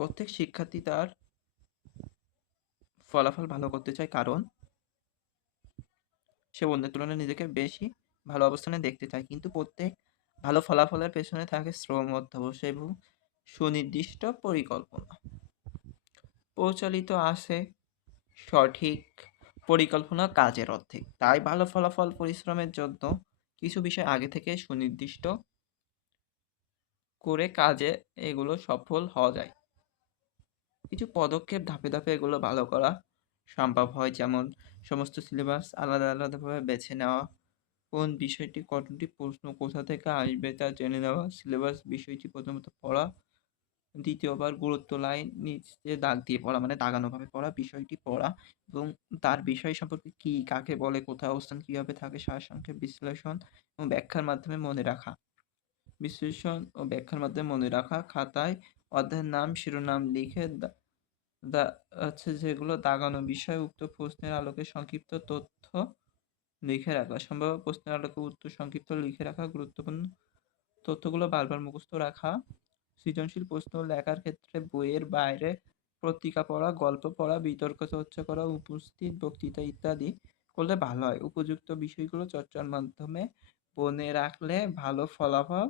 প্রত্যেক শিক্ষার্থী তার ফলাফল ভালো করতে চায় কারণ সে অন্যের তুলনায় নিজেকে বেশি ভালো অবস্থানে দেখতে চায়। কিন্তু প্রত্যেক ভালো ফলাফলের পেছনে থাকে শ্রম, অধ্যবসায় এবং সুনির্দিষ্ট পরিকল্পনা। প্রচলিত আছে সঠিক পরিকল্পনা কাজের অর্ধেক। তাই ভালো ফলাফল পরিশ্রমের জন্য কিছু বিষয় আগে থেকে সুনির্দিষ্ট করে কাজে এগুলো সফল হওয়া যায়। কিছু পদক্ষেপ ধাপে ধাপে এগুলো ভালো করা সম্ভব হয়, যেমন সমস্ত সিলেবাস আলাদা আলাদাভাবে বেছে নেওয়া, কোন বিষয়টি কতটি প্রশ্ন কোথা থেকে আসবে তা জেনে নেওয়া, সিলেবাস বিষয়টি প্রথমত পড়া, দ্বিতীয়বার গুরুত্ব লাইন নিচে দাগ দিয়ে পড়া মানে দাগানোভাবে পড়া, বিষয়টি পড়া এবং তার বিষয় সম্পর্কে কি, কাকে বলে, কোথায় অবস্থান, কিভাবে থাকে, সারসংক্ষেপ, বিশ্লেষণ এবং ব্যাখ্যার মাধ্যমে মনে রাখা। বিশ্লেষণ ও ব্যাখ্যার মাধ্যমে মনে রাখা, খাতায় অধ্যায়ের নাম শিরোনাম লিখে দা হচ্ছে যেগুলো দাগানো বিষয় উক্ত প্রশ্নের আলোকে সংক্ষিপ্ত তথ্য লিখে রাখা। সম্ভাব্য প্রশ্নের আলোকে উত্তর সংক্ষিপ্ত লিখে রাখা। গুরুত্বপূর্ণ তথ্যগুলো বারবার মুখস্থ রাখা। সৃজনশীল প্রশ্ন লেখার ক্ষেত্রে বইয়ের বাইরে পত্রিকা পড়া, গল্প পড়া, বিতর্ক চর্চা করা, উপস্থিত বক্তৃতা ইত্যাদি করলে ভালো হয়। উপযুক্ত বিষয়গুলো চর্চার মাধ্যমে মনে রাখলে ভালো ফলাফল